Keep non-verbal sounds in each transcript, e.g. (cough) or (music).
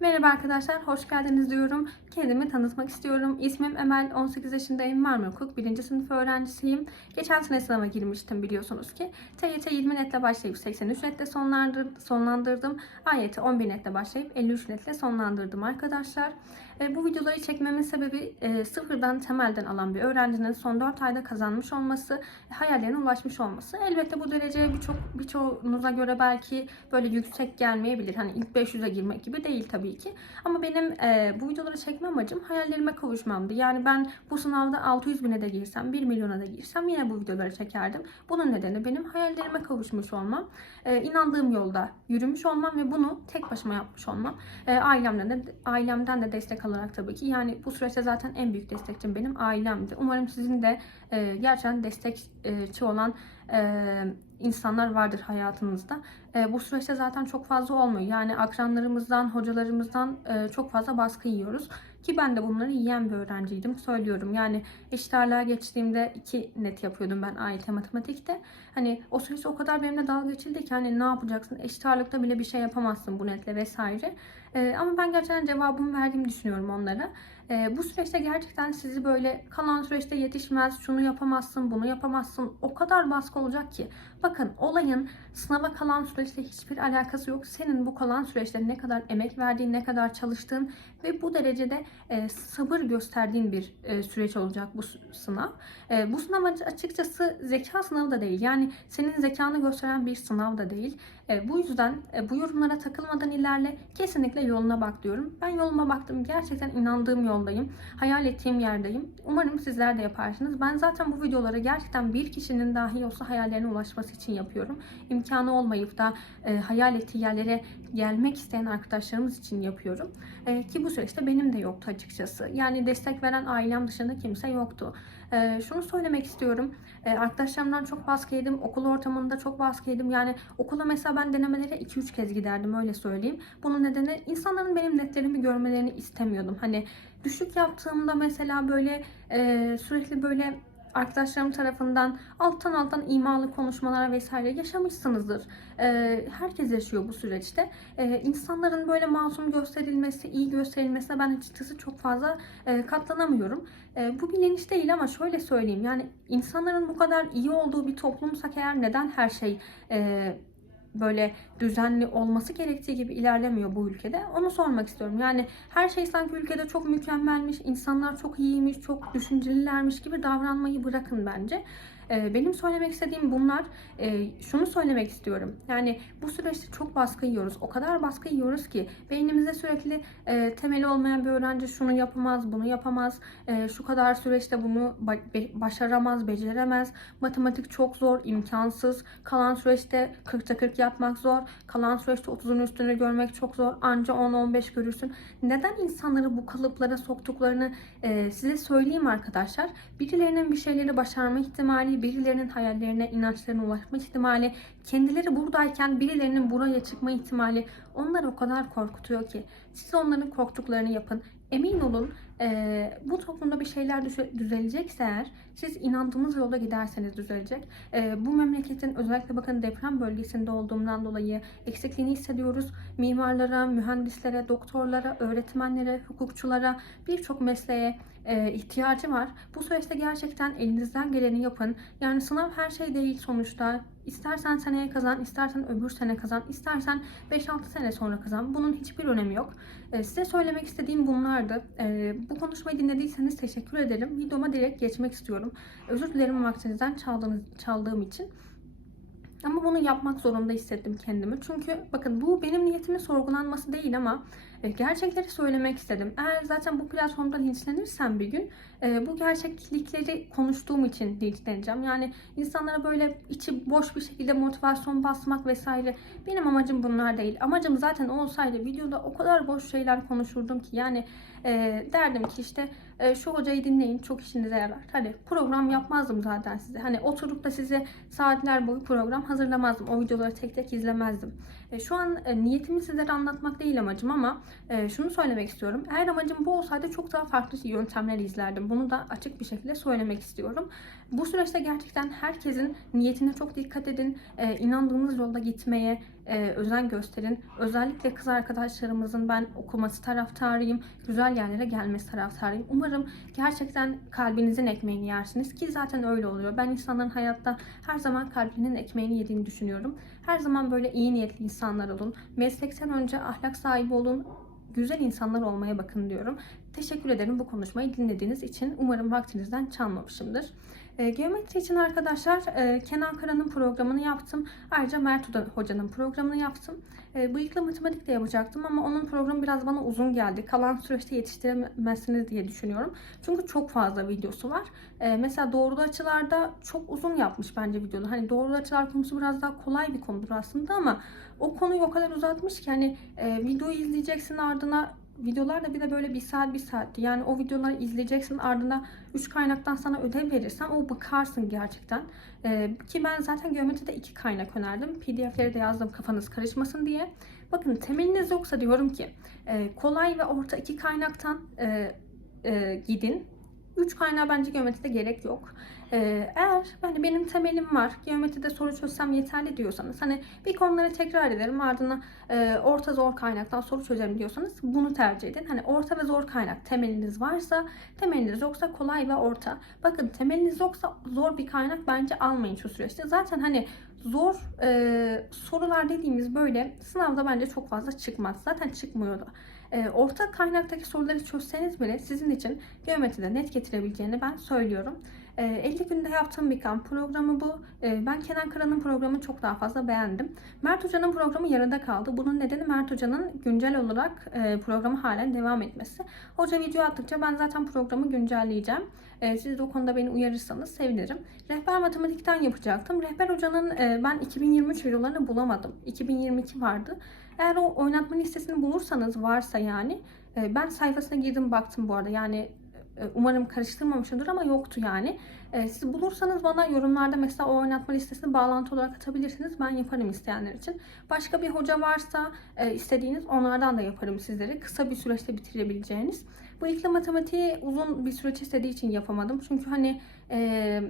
Merhaba arkadaşlar, hoş geldiniz diyorum. Kendimi tanıtmak istiyorum. İsmim Emel, 18 yaşındayım. Marmara Hukuk 1. sınıf öğrencisiyim. Geçen sene sınava girmiştim biliyorsunuz ki. TYT 20 netle başlayıp 83 netle sonlandır, sonlandırdım. AYT 11 netle başlayıp 53 netle sonlandırdım arkadaşlar. E, bu videoları çekmemin sebebi e, sıfırdan temelden alan bir öğrencinin son 4 ayda kazanmış olması, hayallerine ulaşmış olması. Elbette bu derece birçok birçoğunuza göre belki böyle yüksek gelmeyebilir. Hani ilk 500'e girmek gibi değil tabii ki. Ama benim e, bu videoları çekme amacım hayallerime kavuşmamdı. Yani ben bu sınavda 600 bine de girsem, 1 milyona da girsem yine bu videoları çekerdim. Bunun nedeni benim hayallerime kavuşmuş olmam, e, inandığım yolda yürümüş olmam ve bunu tek başıma yapmış olmam. E, ailemden de ailemden de destek alarak tabii ki. Yani bu süreçte zaten en büyük destekçim benim ailemdi. Umarım sizin de e, gerçekten destekçi olan e, insanlar vardır hayatınızda. E, bu süreçte zaten çok fazla olmuyor. Yani akranlarımızdan, hocalarımızdan e, çok fazla baskı yiyoruz. Ki ben de bunları yiyen bir öğrenciydim. Söylüyorum yani eşit ağırlığa geçtiğimde iki net yapıyordum ben AYT matematikte. Hani o süreçte o kadar benimle dalga geçildi ki hani ne yapacaksın? Eşit ağırlıkta bile bir şey yapamazsın bu netle vesaire. E, ama ben gerçekten cevabımı verdiğimi düşünüyorum onlara. E, bu süreçte gerçekten sizi böyle kalan süreçte yetişmez, şunu yapamazsın, bunu yapamazsın. O kadar baskı olacak ki. Bakın olayın sınava kalan süreçte hiçbir alakası yok. Senin bu kalan süreçte ne kadar emek verdiğin, ne kadar çalıştığın ve bu derecede e, sabır gösterdiğin bir e, süreç olacak bu sınav. E, bu sınav açıkçası zeka sınavı da değil. Yani senin zekanı gösteren bir sınav da değil. E, bu yüzden e, bu yorumlara takılmadan ilerle. Kesinlikle yoluna bak diyorum. Ben yoluma baktım. Gerçekten inandığım yoldayım. Hayal ettiğim yerdeyim. Umarım sizler de yaparsınız. Ben zaten bu videoları gerçekten bir kişinin dahi olsa hayallerine ulaşması için yapıyorum. İmkanı olmayıp da e, hayal ettiği yerlere gelmek isteyen arkadaşlarımız için yapıyorum. E, ki bu süreçte benim de yoktu açıkçası. Yani destek veren ailem dışında kimse yoktu. E, şunu söylemek istiyorum. E, arkadaşlarımdan çok baskı yedim. Okul ortamında çok baskı. Yani okula mesela ben denemelere 2-3 kez giderdim öyle söyleyeyim. Bunun nedeni insanların benim netlerimi görmelerini istemiyordum. Hani düşük yaptığımda mesela böyle e, sürekli böyle arkadaşlarım tarafından alttan alttan imalı konuşmalar vesaire yaşamışsınızdır. Ee, herkes yaşıyor bu süreçte. Ee, insanların böyle masum gösterilmesi, iyi gösterilmesine ben açıkçası çok fazla e, katlanamıyorum. E, bu bilinç değil ama şöyle söyleyeyim. Yani insanların bu kadar iyi olduğu bir toplumsak eğer neden her şey e, böyle düzenli olması gerektiği gibi ilerlemiyor bu ülkede. Onu sormak istiyorum. Yani her şey sanki ülkede çok mükemmelmiş, insanlar çok iyiymiş, çok düşüncelilermiş gibi davranmayı bırakın bence. Ee, benim söylemek istediğim bunlar. Ee, şunu söylemek istiyorum. Yani bu süreçte çok baskı yiyoruz. O kadar baskı yiyoruz ki beynimize sürekli e, temeli olmayan bir öğrenci şunu yapamaz, bunu yapamaz. E, şu kadar süreçte bunu başaramaz, beceremez. Matematik çok zor, imkansız. Kalan süreçte 40'ta 40 yapmak zor. Kalan süreçte 30'un üstünü görmek çok zor. Anca 10-15 görürsün. Neden insanları bu kalıplara soktuklarını e, size söyleyeyim arkadaşlar. Birilerinin bir şeyleri başarma ihtimali, birilerinin hayallerine, inançlarına ulaşma ihtimali, kendileri buradayken birilerinin buraya çıkma ihtimali onları o kadar korkutuyor ki. Siz onların korktuklarını yapın. Emin olun e, bu toplumda bir şeyler düzelecekse eğer siz inandığınız yolda giderseniz düzelecek. E, bu memleketin özellikle bakın deprem bölgesinde olduğumdan dolayı eksikliğini hissediyoruz. Mimarlara, mühendislere, doktorlara, öğretmenlere, hukukçulara birçok mesleğe e, ihtiyacı var. Bu süreçte gerçekten elinizden geleni yapın. Yani sınav her şey değil sonuçta. İstersen seneye kazan, istersen öbür sene kazan, istersen 5-6 sene sonra kazan. Bunun hiçbir önemi yok. E, size söylemek istediğim bunlardı. E, bu konuşmayı dinlediyseniz teşekkür ederim. Videoma direkt geçmek istiyorum. Özür dilerim vaktinizden çaldığım için. Ama bunu yapmak zorunda hissettim kendimi. Çünkü bakın bu benim niyetimin sorgulanması değil ama e, gerçekleri söylemek istedim. Eğer zaten bu platformda linçlenirsem bir gün e, bu gerçeklikleri konuştuğum için linçleneceğim. Yani insanlara böyle içi boş bir şekilde motivasyon basmak vesaire benim amacım bunlar değil. Amacım zaten olsaydı videoda o kadar boş şeyler konuşurdum ki yani e, derdim ki işte e, şu hocayı dinleyin çok işinize yarar. Hani program yapmazdım zaten size. Hani oturup da size saatler boyu program hazırlamazdım. O videoları tek tek izlemezdim. E, şu an e, niyetimi sizlere anlatmak değil amacım ama e, şunu söylemek istiyorum. Eğer amacım bu olsaydı çok daha farklı yöntemler izlerdim. Bunu da açık bir şekilde söylemek istiyorum. Bu süreçte gerçekten herkesin niyetine çok dikkat edin. E, inandığınız yolda gitmeye, e, özen gösterin. Özellikle kız arkadaşlarımızın ben okuması taraftarıyım. Güzel yerlere gelmesi taraftarıyım. Umarım gerçekten kalbinizin ekmeğini yersiniz ki zaten öyle oluyor. Ben insanların hayatta her zaman kalbinin ekmeğini yediğini düşünüyorum. Her zaman böyle iyi niyetli insanlar olun. Meslekten önce ahlak sahibi olun. Güzel insanlar olmaya bakın diyorum. Teşekkür ederim bu konuşmayı dinlediğiniz için. Umarım vaktinizden çalmamışımdır. E, geometri için arkadaşlar e, Kenan Kara'nın programını yaptım. Ayrıca Mert Hoca'nın programını yaptım. E, bıyıklı matematik de yapacaktım ama onun programı biraz bana uzun geldi. Kalan süreçte yetiştiremezsiniz diye düşünüyorum. Çünkü çok fazla videosu var. E, mesela doğrulu açılarda çok uzun yapmış bence videonu. Hani doğrulu açılar konusu biraz daha kolay bir konudur aslında ama o konuyu o kadar uzatmış ki hani e, videoyu izleyeceksin ardına videolar da bir de böyle bir saat bir saatti. Yani o videoları izleyeceksin ardında 3 kaynaktan sana ödev verirsem o bakarsın gerçekten. Ee, ki ben zaten geometride iki kaynak önerdim. PDF'leri de yazdım kafanız karışmasın diye. Bakın temeliniz yoksa diyorum ki e, kolay ve orta iki kaynaktan e, e, gidin. 3 kaynağa bence geometride gerek yok. Ee, eğer hani benim temelim var, geometride soru çözsem yeterli diyorsanız, hani bir konuları tekrar ederim ardından e, orta zor kaynaktan soru çözerim diyorsanız bunu tercih edin. Hani orta ve zor kaynak temeliniz varsa, temeliniz yoksa kolay ve orta. Bakın temeliniz yoksa zor bir kaynak bence almayın şu süreçte. Zaten hani zor e, sorular dediğimiz böyle sınavda bence çok fazla çıkmaz. Zaten çıkmıyor da. E, orta kaynaktaki soruları çözseniz bile sizin için geometride net getirebileceğini ben söylüyorum. E, 50 günde yaptığım bir kamp programı bu. E, ben Kenan Kara'nın programını çok daha fazla beğendim. Mert Hoca'nın programı yarıda kaldı. Bunun nedeni Mert Hoca'nın güncel olarak e, programı halen devam etmesi. Hoca video attıkça ben zaten programı güncelleyeceğim. E, siz de o konuda beni uyarırsanız sevinirim. Rehber matematikten yapacaktım. Rehber hocanın e, ben 2023 videolarını bulamadım. 2022 vardı. Eğer o oynatma listesini bulursanız varsa yani e, ben sayfasına girdim baktım bu arada. Yani umarım karıştırmamışımdır ama yoktu yani. E, siz bulursanız bana yorumlarda mesela o oynatma listesini bağlantı olarak atabilirsiniz. Ben yaparım isteyenler için. Başka bir hoca varsa e, istediğiniz onlardan da yaparım sizlere. Kısa bir süreçte bitirebileceğiniz. Bu ilk matematiği uzun bir süreç istediği için yapamadım. Çünkü hani e,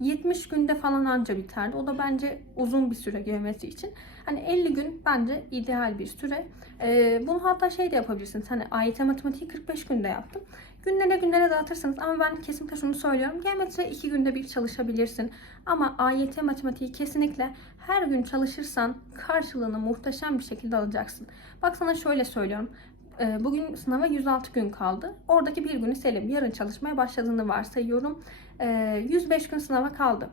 70 günde falan anca biterdi. O da bence uzun bir süre geometri için. Hani 50 gün bence ideal bir süre. Ee, bunu hatta şey de yapabilirsiniz. Hani AYT matematiği 45 günde yaptım. Günlere günlere dağıtırsınız ama ben kesinlikle şunu söylüyorum. Geometri 2 günde bir çalışabilirsin. Ama AYT matematiği kesinlikle her gün çalışırsan karşılığını muhteşem bir şekilde alacaksın. Bak sana şöyle söylüyorum. Ee, Bugün sınava 106 gün kaldı. Oradaki bir günü selim. Yarın çalışmaya başladığını varsayıyorum. Ee, 105 gün sınava kaldı.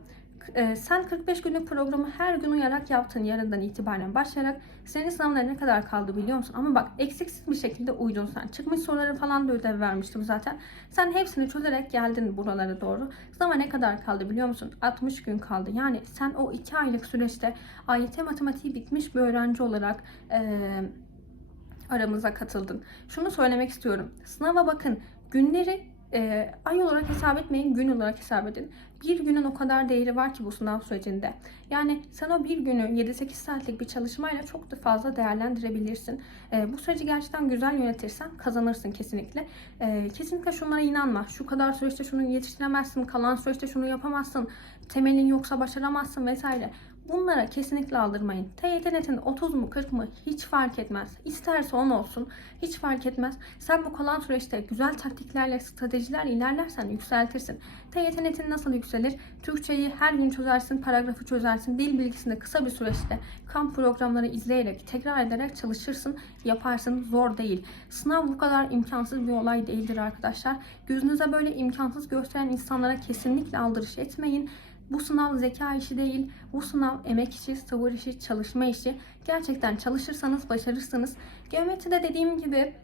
Ee, Sen 45 günlük programı her gün uyarak yaptın yarından itibaren başlayarak senin sınavına ne kadar kaldı biliyor musun? Ama bak eksiksiz bir şekilde uydun sen. Çıkmış soruları falan da ödev vermiştim zaten. Sen hepsini çözerek geldin buralara doğru. Sınava ne kadar kaldı biliyor musun? 60 gün kaldı. Yani sen o 2 aylık süreçte AYT matematiği bitmiş bir öğrenci olarak eee aramıza katıldın. Şunu söylemek istiyorum. Sınava bakın. Günleri e, ay olarak hesap etmeyin, gün olarak hesap edin. Bir günün o kadar değeri var ki bu sınav sürecinde. Yani sen o bir günü 7-8 saatlik bir çalışmayla çok da fazla değerlendirebilirsin. E, bu süreci gerçekten güzel yönetirsen kazanırsın kesinlikle. E, kesinlikle şunlara inanma. Şu kadar süreçte şunu yetiştiremezsin, kalan süreçte şunu yapamazsın, temelin yoksa başaramazsın vesaire. Bunlara kesinlikle aldırmayın. TYT netin 30 mu 40 mı hiç fark etmez. İsterse 10 olsun hiç fark etmez. Sen bu kalan süreçte güzel taktiklerle, stratejilerle ilerlersen yükseltirsin. TYT netin nasıl yükselir? Türkçeyi her gün çözersin, paragrafı çözersin. Dil bilgisinde kısa bir süreçte kamp programları izleyerek, tekrar ederek çalışırsın, yaparsın. Zor değil. Sınav bu kadar imkansız bir olay değildir arkadaşlar. Gözünüze böyle imkansız gösteren insanlara kesinlikle aldırış etmeyin. Bu sınav zeka işi değil. Bu sınav emek işi, sabır işi, çalışma işi. Gerçekten çalışırsanız başarırsınız. Geometride dediğim gibi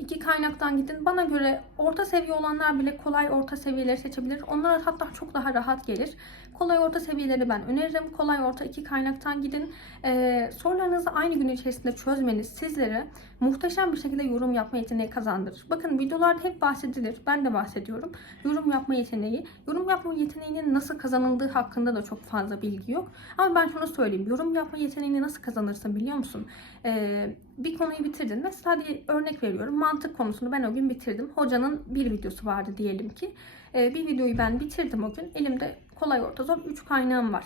iki kaynaktan gidin. Bana göre orta seviye olanlar bile kolay orta seviyeleri seçebilir. Onlar hatta çok daha rahat gelir. Kolay orta seviyeleri ben öneririm. Kolay orta iki kaynaktan gidin. Ee, sorularınızı aynı gün içerisinde çözmeniz sizlere muhteşem bir şekilde yorum yapma yeteneği kazandırır. Bakın videolarda hep bahsedilir. Ben de bahsediyorum. Yorum yapma yeteneği. Yorum yapma yeteneğinin nasıl kazanıldığı hakkında da çok fazla bilgi yok. Ama ben şunu söyleyeyim. Yorum yapma yeteneğini nasıl kazanırsın biliyor musun? Ee, bir konuyu bitirdin. Mesela diye örnek veriyorum. Mantık konusunu ben o gün bitirdim. Hocanın bir videosu vardı diyelim ki. Ee, bir videoyu ben bitirdim o gün. Elimde kolay orta zor 3 kaynağım var.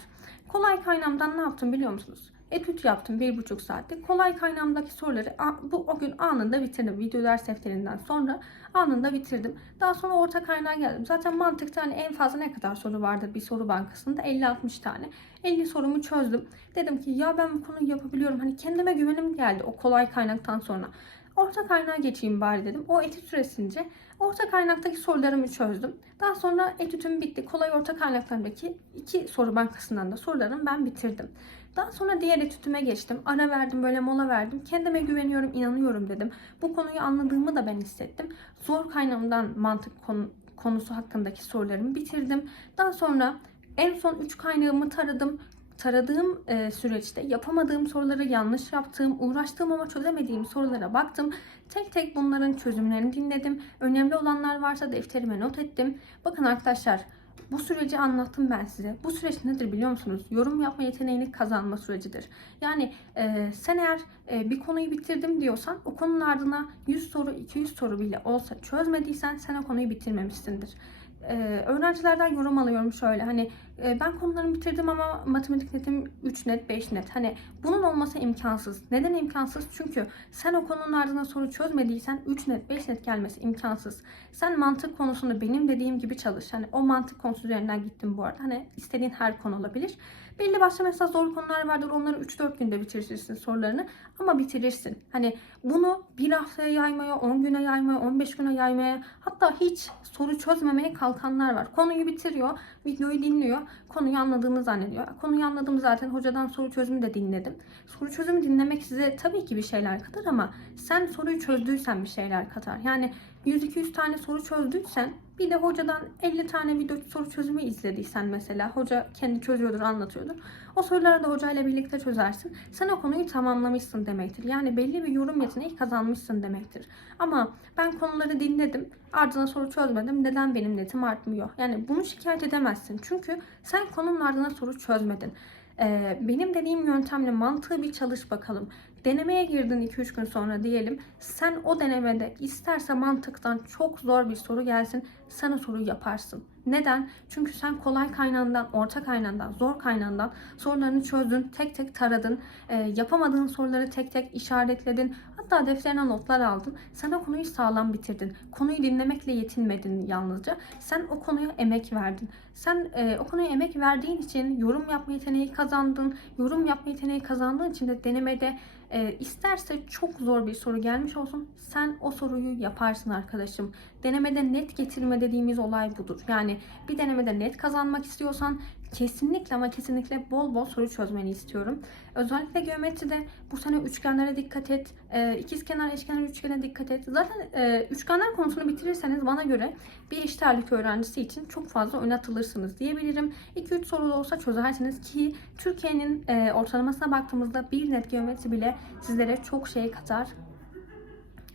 Kolay kaynağımdan ne yaptım biliyor musunuz? Etüt yaptım bir buçuk saatlik. Kolay kaynağımdaki soruları bu o gün anında bitirdim. Video ders defterinden sonra anında bitirdim. Daha sonra orta kaynağa geldim. Zaten mantıkta hani en fazla ne kadar soru vardır bir soru bankasında? 50-60 tane. 50 sorumu çözdüm. Dedim ki ya ben bu konuyu yapabiliyorum. Hani kendime güvenim geldi o kolay kaynaktan sonra. Orta kaynağa geçeyim bari dedim. O etüt süresince orta kaynaktaki sorularımı çözdüm. Daha sonra etütüm bitti. Kolay orta kaynaklarındaki iki soru bankasından da sorularımı ben bitirdim. Daha sonra diğer etütüme geçtim. Ara verdim, böyle mola verdim. Kendime güveniyorum, inanıyorum dedim. Bu konuyu anladığımı da ben hissettim. Zor kaynağımdan mantık konu- konusu hakkındaki sorularımı bitirdim. Daha sonra en son 3 kaynağımı taradım. Taradığım e, süreçte yapamadığım soruları yanlış yaptığım, uğraştığım ama çözemediğim sorulara baktım. Tek tek bunların çözümlerini dinledim. Önemli olanlar varsa defterime not ettim. Bakın arkadaşlar bu süreci anlattım ben size. Bu süreç nedir biliyor musunuz? Yorum yapma yeteneğini kazanma sürecidir. Yani e, sen eğer e, bir konuyu bitirdim diyorsan o konunun ardına 100 soru 200 soru bile olsa çözmediysen sen o konuyu bitirmemişsindir. Ee, öğrencilerden yorum alıyorum şöyle hani e, ben konularımı bitirdim ama matematik netim 3 net 5 net hani bunun olması imkansız. Neden imkansız? Çünkü sen o konunun ardına soru çözmediysen 3 net 5 net gelmesi imkansız. Sen mantık konusunda benim dediğim gibi çalış. Hani o mantık konusu üzerinden gittim bu arada. Hani istediğin her konu olabilir. Belli başlı mesela zor konular vardır. Onları 3-4 günde bitirirsin sorularını. Ama bitirirsin. Hani bunu bir haftaya yaymaya, 10 güne yaymaya, 15 güne yaymaya hatta hiç soru çözmemeye kalkanlar var. Konuyu bitiriyor, videoyu dinliyor, konuyu anladığını zannediyor. Konuyu anladım zaten hocadan soru çözümü de dinledim. Soru çözümü dinlemek size tabii ki bir şeyler katar ama sen soruyu çözdüysen bir şeyler katar. Yani 100-200 tane soru çözdüysen bir de hocadan 50 tane video soru çözümü izlediysen mesela hoca kendi çözüyordur anlatıyordur. O soruları da hocayla birlikte çözersin. Sen o konuyu tamamlamışsın demektir. Yani belli bir yorum yeteneği kazanmışsın demektir. Ama ben konuları dinledim. Ardına soru çözmedim. Neden benim netim artmıyor? Yani bunu şikayet edemezsin. Çünkü sen konunun ardına soru çözmedin. Ee, benim dediğim yöntemle mantığı bir çalış bakalım. Denemeye girdin 2-3 gün sonra diyelim. Sen o denemede isterse mantıktan çok zor bir soru gelsin. Sen o soruyu yaparsın. Neden? Çünkü sen kolay kaynağından, orta kaynağından, zor kaynağından sorularını çözdün, tek tek taradın, e, yapamadığın soruları tek tek işaretledin. Hatta defterine notlar aldın. Sen o konuyu sağlam bitirdin. Konuyu dinlemekle yetinmedin yalnızca. Sen o konuya emek verdin. Sen e, o konuya emek verdiğin için yorum yapma yeteneği kazandın. Yorum yapma yeteneği kazandığın için de denemede e, isterse çok zor bir soru gelmiş olsun. Sen o soruyu yaparsın arkadaşım. Denemede net getirme dediğimiz olay budur. Yani bir denemede net kazanmak istiyorsan kesinlikle ama kesinlikle bol bol soru çözmeni istiyorum. Özellikle geometride bu sene üçgenlere dikkat et. E, ikizkenar, eşkenar, üçgene dikkat et. Zaten e, üçgenler konusunu bitirirseniz bana göre bir işlerlik öğrencisi için çok fazla ön atılırsınız diyebilirim. 2-3 soru da olsa çözersiniz ki Türkiye'nin e, ortalamasına baktığımızda bir net geometri bile sizlere çok şey katar.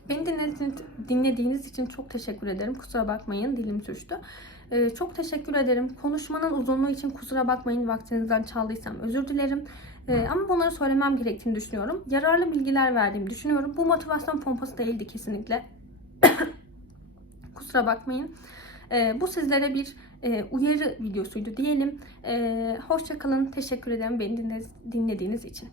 Beni dinlediğiniz, dinlediğiniz için çok teşekkür ederim. Kusura bakmayın dilim sürçtü. Ee, çok teşekkür ederim. Konuşmanın uzunluğu için kusura bakmayın vaktinizden çaldıysam özür dilerim. Ee, ama bunları söylemem gerektiğini düşünüyorum. Yararlı bilgiler verdiğimi düşünüyorum. Bu motivasyon pompası değildi kesinlikle. (coughs) kusura bakmayın. Ee, bu sizlere bir e, uyarı videosuydu diyelim. Ee, hoşça kalın. Teşekkür ederim beni dinle- dinlediğiniz için.